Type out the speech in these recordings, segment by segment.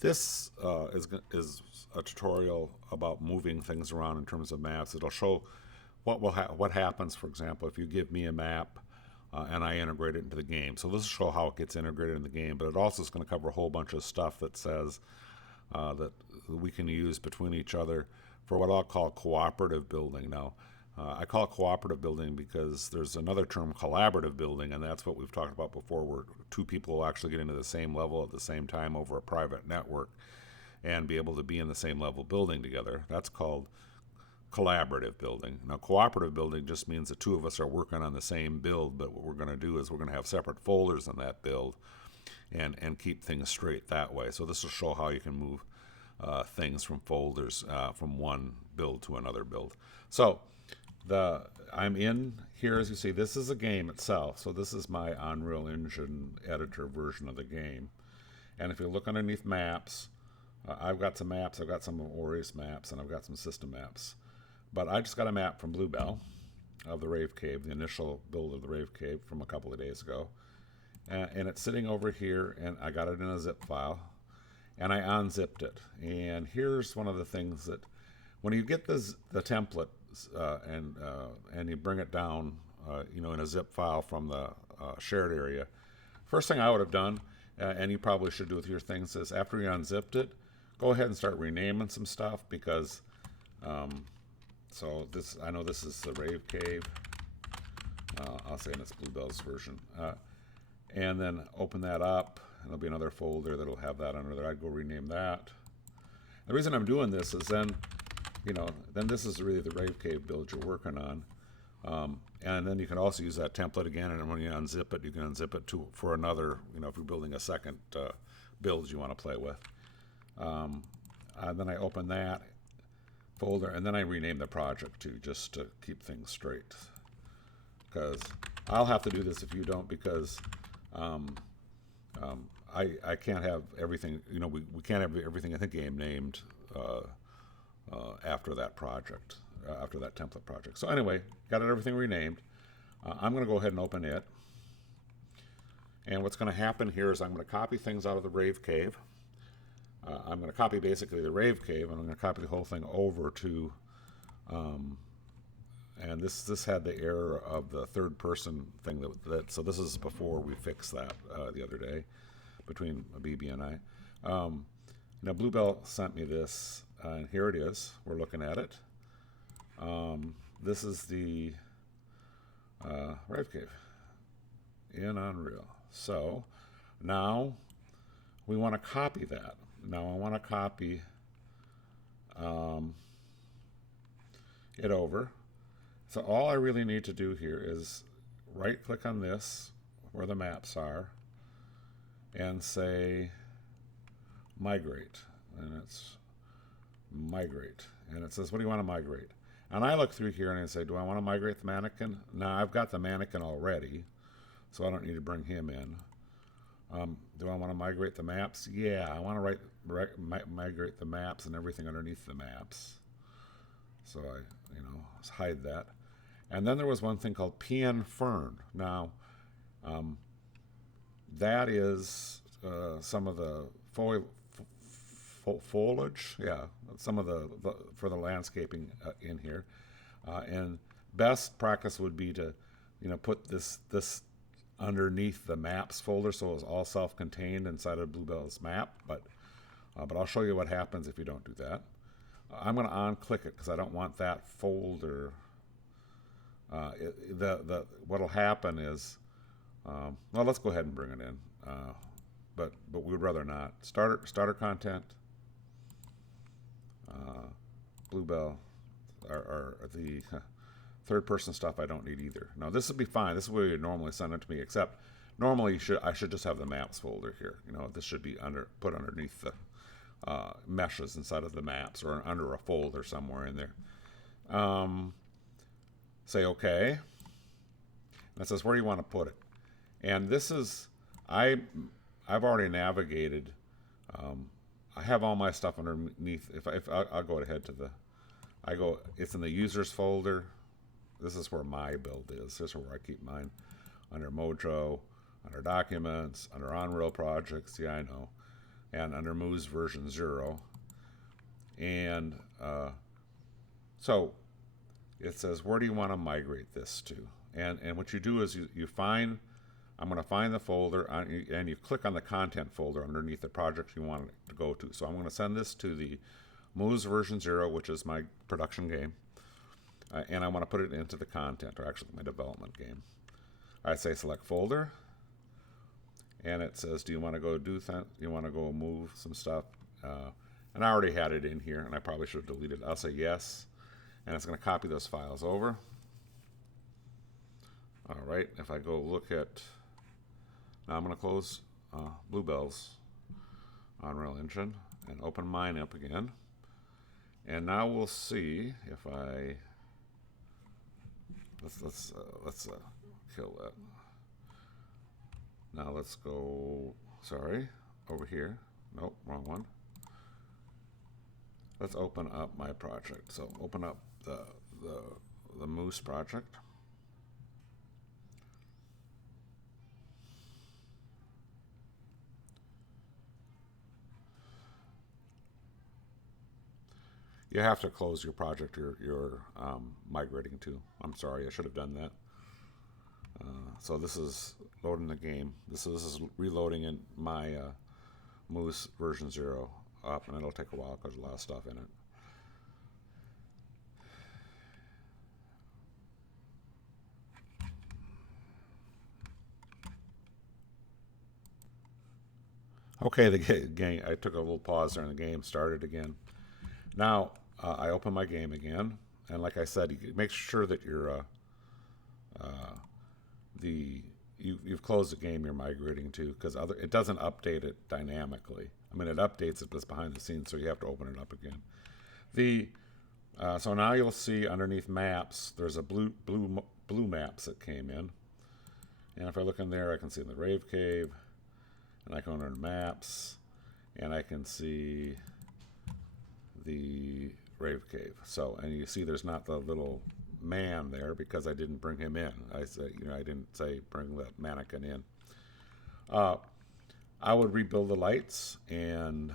This is a tutorial about moving things around in terms of maps. It'll show what happens, for example, if you give me a map and I integrate it into the game. So this will show how it gets integrated in the game, but it also is going to cover a whole bunch of stuff that says that we can use between each other for what I'll call cooperative building. Now, I call it cooperative building because there's another term, collaborative building, and that's what we've talked about before, where two people will actually get into the same level at the same time over a private network and be able to be in the same level building together. That's called collaborative building. Now, cooperative building just means the two of us are working on the same build, but what we're going to do is we're going to have separate folders in that build and keep things straight that way. So this will show how you can move things from folders from one build to another build. So I'm in here, as you see. This is a game itself. So this is my Unreal Engine editor version of the game. And if you look underneath maps, I've got some maps. I've got some Aureus maps, and I've got some system maps. But I just got a map from Bluebell of the Rave Cave, the initial build of the Rave Cave from a couple of days ago. And it's sitting over here, and I got it in a zip file, and I unzipped it. And here's one of the things that when you get the template and you bring it down, in a zip file from the shared area, first thing I would have done, and you probably should do with your things, is after you unzipped it, go ahead and start renaming some stuff because. So I know this is the Rave Cave. I'll say it's Bluebell's version. And then open that up, and there'll be another folder that'll have that under there. I'd go rename that. The reason I'm doing this is then this is really the Rave Cave build you're working on. And then you can also use that template again, and when you unzip it, you can unzip it for another, if you're building a second build you want to play with. Then I open that folder, and then I rename the project too, just to keep things straight. Because I'll have to do this if you don't, because I can't have everything. We can't have everything in the game named after that project, after that template project. So anyway, got everything renamed. I'm going to go ahead and open it. And what's going to happen here is I'm going to copy things out of the Rave Cave. I'm going to copy basically the Rave Cave, and I'm going to copy the whole thing over to, and this had the error of the third person thing so this is before we fixed that the other day between BB and I. Now Bluebell sent me this, and here it is. We're looking at it. This is the Rave Cave in Unreal. So now we want to copy that. Now I want to copy it over. So all I really need to do here is right click on this where the maps are and say migrate. And it's migrate. And it says, what do you want to migrate? And I look through here and I say, do I want to migrate the mannequin? Now I've got the mannequin already, so I don't need to bring him in. Do I want to migrate the maps? Yeah, I want to migrate the maps and everything underneath the maps. So I, hide that. And then there was one thing called PN Fern. Now, that is some of the foliage, yeah, some of the for the landscaping in here. And best practice would be to, put this underneath the maps folder, so it's all self-contained inside of Bluebell's map. But I'll show you what happens if you don't do that. I'm going to on-click it because I don't want that folder. What'll happen is, well, let's go ahead and bring it in. But we would rather not. Starter content, Bluebell, or the third person stuff I don't need either. Now this would be fine. This is where you normally send it to me, except normally I should just have the maps folder here. This should be put underneath the meshes inside of the maps or under a folder somewhere in there. Say okay. And it says where do you want to put it? And this is I've already navigated. I have all my stuff underneath. If I'll go ahead to it's in the users folder. This is where my build is. This is where I keep mine, under Mojo, under documents, under Unreal projects. Yeah, I know. and under MOOS version 0. And so it says, where do you want to migrate this to? And what you do is you find, I'm going to find the folder, and you click on the content folder underneath the project you want it to go to. So I'm going to send this to the MOOS version 0, which is my production game, and I want to put it into the content, or actually my development game. I say select folder, and it says, do you want to go do that? You want to go move some stuff? And I already had it in here, and I probably should have deleted it. I'll say yes, and it's going to copy those files over. All right, if I go look at, now I'm going to close Bluebell's Unreal Engine and open mine up again. And now we'll see if I, let's kill that. Now let's go, sorry, over here. Nope, wrong one. Let's open up my project. So open up the MOOS project. You have to close your project you're migrating to. I'm sorry, I should have done that. So this is loading the game. This is reloading in my MOOS version 0 up, and it'll take a while because there's a lot of stuff in it. Okay, the game, I took a little pause there and the game started again. Now I open my game again, and like I said, you make sure that you're you've closed the game you're migrating to, because it doesn't update it dynamically. I mean, it updates it, but it's behind the scenes, so you have to open it up again. So now you'll see underneath maps, there's a blue maps that came in, and if I look in there, I can see the Rave Cave, and I can go under maps, and I can see the Rave Cave. So, and you see there's not the little man there because I didn't bring him in. I didn't say bring the mannequin in. I would rebuild the lights, and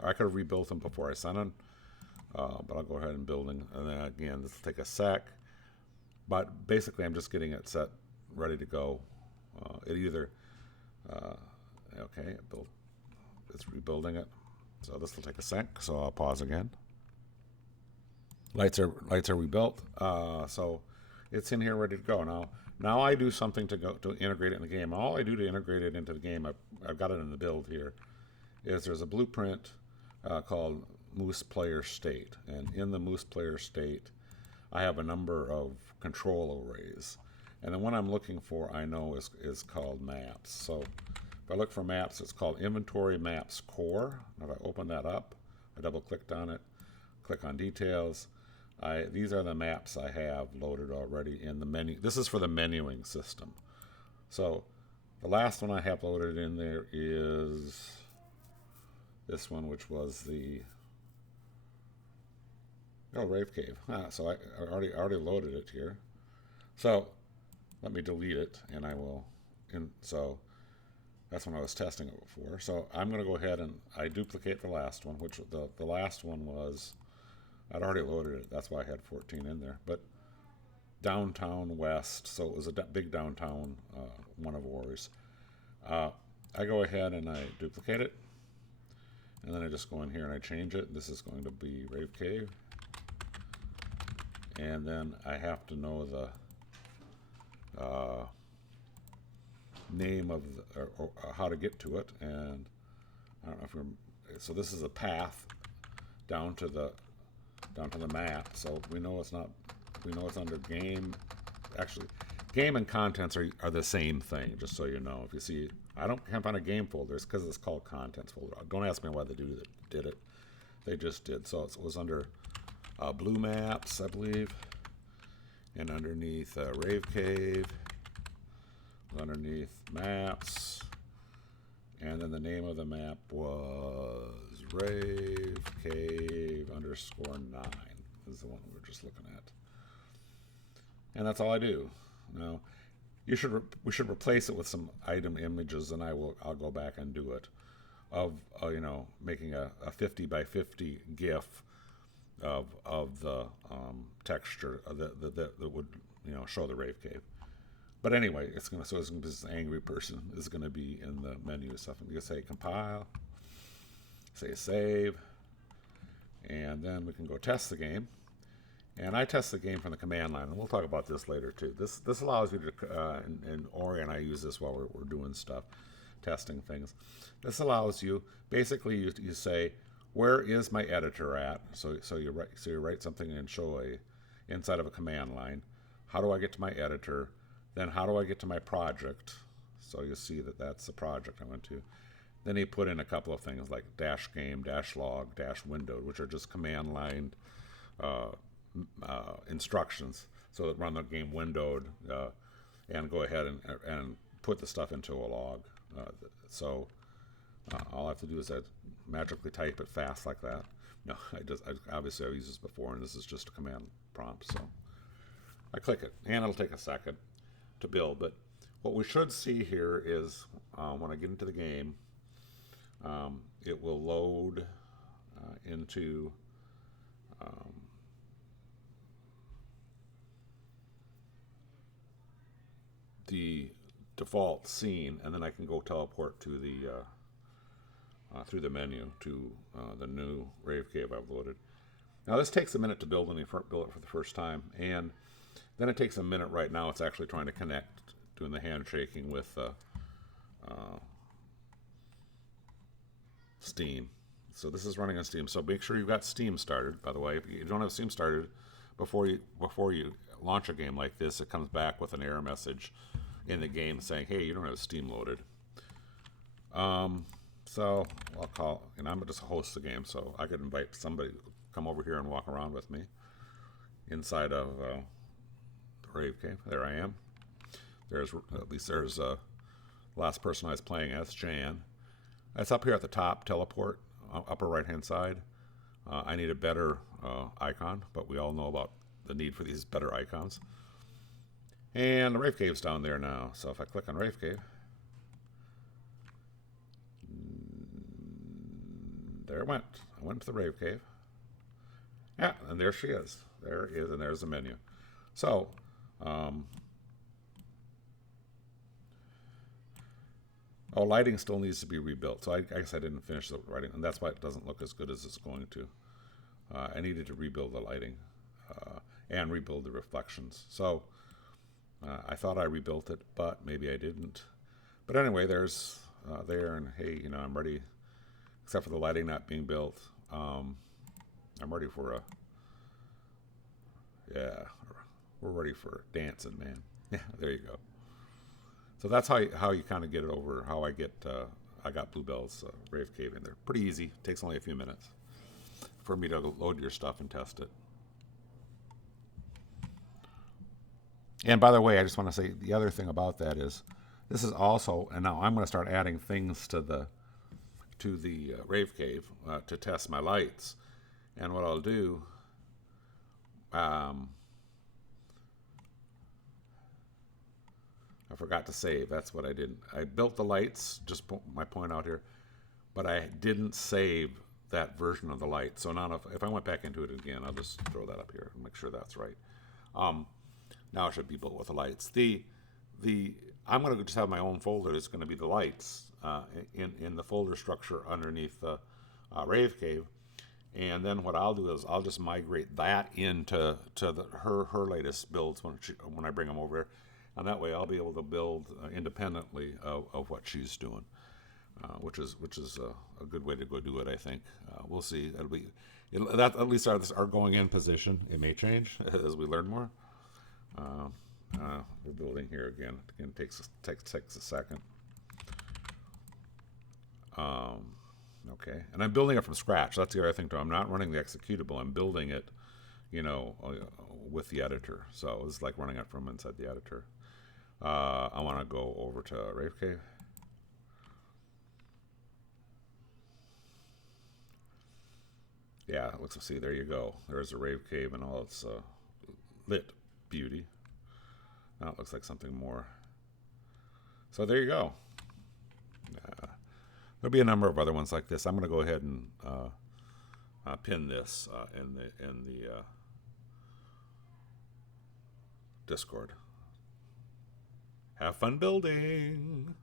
I could have rebuilt them before I sent them, but I'll go ahead and build them. And then again, this will take a sec. But basically, I'm just getting it set, ready to go. Okay, it's rebuilding it. So this will take a sec. So I'll pause again. Lights are rebuilt. So it's in here ready to go. Now I do something to integrate it in the game. All I do to integrate it into the game, I've got it in the build here, is there's a blueprint called MOOS Player State. And in the MOOS Player State, I have a number of control arrays. And the one I'm looking for, I know, is called maps. So if I look for maps, it's called Inventory Maps Core. And if I open that up, I double-clicked on it, click on Details. These are the maps I have loaded already in the menu. This is for the menuing system. So the last one I have loaded in there is this one, which was the Rave Cave. So I already loaded it here. So let me delete it, and I will. So that's when I was testing it before. So I'm going to go ahead and I duplicate the last one, which the last one was. I'd already loaded it. That's why I had 14 in there. But downtown west, so it was a big downtown one of ours. I go ahead and I duplicate it, and then I just go in here and I change it. This is going to be Rave Cave, and then I have to know the name of or how to get to it. And I don't know if we're. So this is a path down to the map, so we know it's not. We know it's under game. Actually, game and contents are the same thing. Just so you know, if you see, can't find a game folder. It's because it's called contents folder. Don't ask me why they did it. They just did. So it was under blue maps, I believe, and underneath Rave Cave, underneath maps, and then the name of the map was Rave Cave _9 is the one we were just looking at. And that's all I do. Now, we should replace it with some item images, and I'll go back and do it. of making a 50 by 50 GIF of the texture that would show the rave cave. But anyway, it's gonna this angry person is gonna be in the menu stuff. And you say compile, say save, and then we can go test the game. And I test the game from the command line, and we'll talk about this later too. This allows you to, and Ori and I use this while we're doing stuff, testing things. This allows you, basically you say, where is my editor at? So you write something and show inside of a command line. How do I get to my editor? Then how do I get to my project? So you see that that's the project I went to. Then he put in a couple of things like dash game, dash log, dash window, which are just command line instructions. So that run the game windowed and go ahead and put the stuff into a log. All I have to do is magically type it fast like that. No, obviously I've used this before, and this is just a command prompt. So I click it, and it'll take a second to build. But what we should see here is when I get into the game, it will load into the default scene, and then I can go teleport to the through the menu to the new rave cave I've loaded. Now this takes a minute to build when you build it for the first time, and then it takes a minute right now. It's actually trying to connect, doing the handshaking with Steam. So this is running on Steam. So make sure you've got Steam started. By the way, if you don't have Steam started before you launch a game like this, it comes back with an error message in the game saying, "Hey, you don't have Steam loaded." So I'll call, and I'm just host the game, so I could invite somebody to come over here and walk around with me inside of the rave cave. There I am. There's last person I was playing as, Jan. That's up here at the top, teleport, upper right-hand side. I need a better icon, but we all know about the need for these better icons. And the rave cave's down there now. So if I click on rave cave, there it went. I went to the rave cave. Yeah, and there she is. There it is, and there's the menu. So, lighting still needs to be rebuilt. So I guess I didn't finish the writing, and that's why it doesn't look as good as it's going to. I needed to rebuild the lighting and rebuild the reflections. So I thought I rebuilt it, but maybe I didn't. But anyway, there's there, and hey, I'm ready. Except for the lighting not being built, I'm ready for we're ready for dancing, man. Yeah, there you go. So that's how you kind of get it over. How I got Bluebell's rave cave in there. Pretty easy. Takes only a few minutes for me to load your stuff and test it. And by the way, I just want to say the other thing about that is this is also, and now I'm going to start adding things to the rave cave to test my lights. And what I'll do, I forgot to save. That's what I didn't. I built the lights, just my point out here, but I didn't save that version of the light. So now if I went back into it again, I'll just throw that up here and make sure that's right. Now it should be built with the lights. I'm going to just have my own folder. It's going to be the lights in the folder structure underneath the rave cave. And then what I'll do is I'll just migrate that into her latest builds when I bring them over here. And that way I'll be able to build independently of what she's doing, which is a good way to go do it, I think. We'll see. That at least our going in position. It may change as we learn more. We're building here again. Again, takes a second. Okay, and I'm building it from scratch. That's the other thing too. I'm not running the executable. I'm building it, with the editor. So it's like running it from inside the editor. I want to go over to Rave Cave. Yeah, let's see. There you go. There's a Rave Cave and all its lit beauty. Now it looks like something more. So there you go. There'll be a number of other ones like this. I'm going to go ahead and pin this in the Discord. Have fun building.